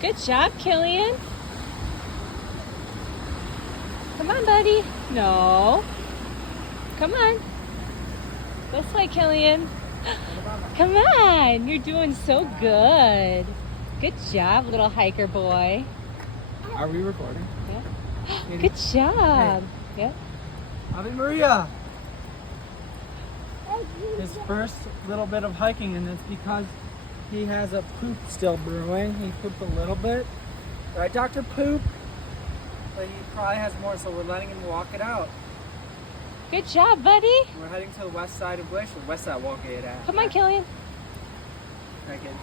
Good job, Killian. Come on, buddy. No. Come on. This way, Killian. Come on. You're doing so good. Good job, little hiker boy. Are we recording? Yeah. Good job. Yeah. Ave Maria! His first little bit of hiking, and it's because he has a poop still brewing. He pooped a little bit. Right, Dr. Poop? But he probably has more, so we're letting him walk it out. Good job, buddy. We're heading to the west side of Glacier. West side, walk it out. Come on, Killian. Very good.